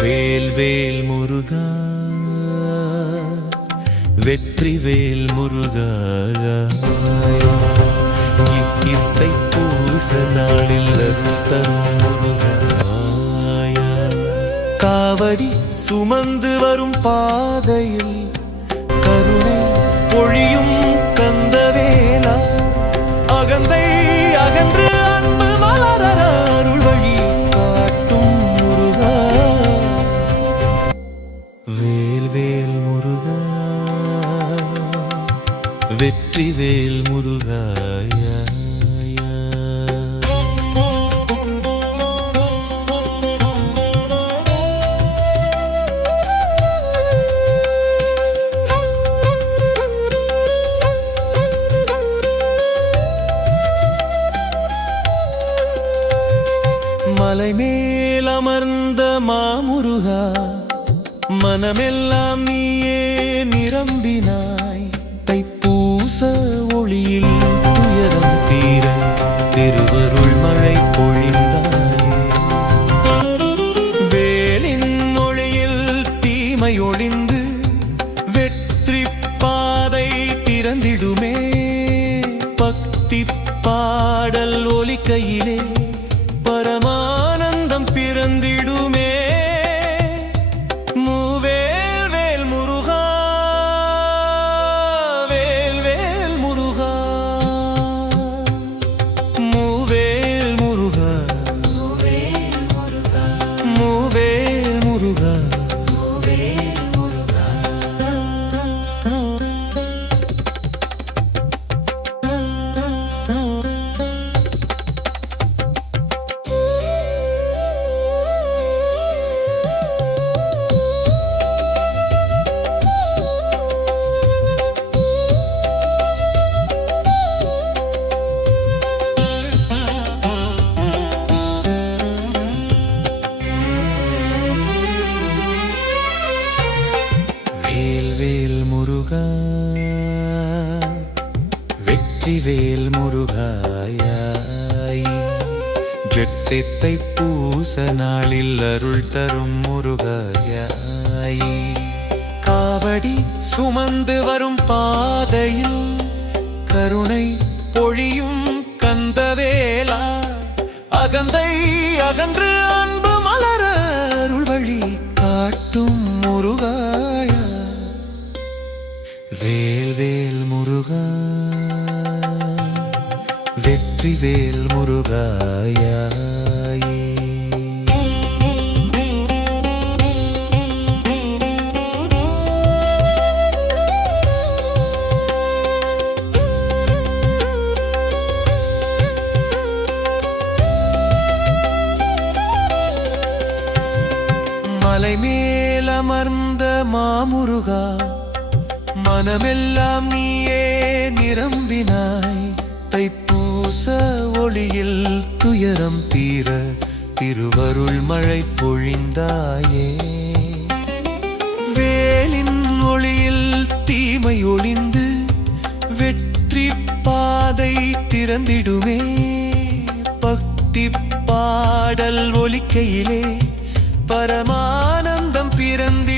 வேல் வேல் முருகா வெற்றி வேல் முருகா இத்தை பூச நாளில் அருள் தரும் முருகா காவடி சுமந்து வரும் பாதையில் கருணை பொழியும் கந்தவேலா அகந்தை அகன்று அன்பு மலர அருள் வழி காட்டும் முருகா வேல் வேல் முருகா வெற்றி வேல் முருகா மலை மேல் அமர்ந்த மாமுருகா மனமெல்லாம் நீயே நிரம்பினாய் தைப்பூச ஒளியில் துயரம் தீர திருவருள் மழை பொழிந்தாயே வேலின் ஒளியில் தீமை ஒளிந்து வெற்றி பாதை திறந்திடுமே பக்தி பாடல் ஒலிக்கையிலே பரமானந்தம் பிறந்திடுமே மூவேல் வேல் முருகா வேல் வேல் முருகா மூவேல் முருகா மூவேல் முருகா வெற்றிவேல் முருகாயாய் ஜெட்டித்தை பூச நாளில் அருள் தரும் முருகாயாய் காவடி சுமந்து வரும் பாதையில் கருணை பொழியும் கந்தவேலா அகந்தை அகன்று அன்பு மலர அருள் வழி காட்டும் முருகாயா வேல் வேல் முருகா வெற்றி வேல் முருகாயாயே மலை மேல் அமர்ந்த மாமுருகா மனமெல்லாம் நீயே நிரம்பினாய் தைப்பூச ஒளியில் துயரம் தீர திருவருள் மழை பொழிந்தாயே வேலின் ஒளியில் தீமை ஒளிந்து வெற்றி பாதை திறந்திடுமே பக்தி பாடல் ஒலிக்கையிலே பரமானந்தம் பிறந்தி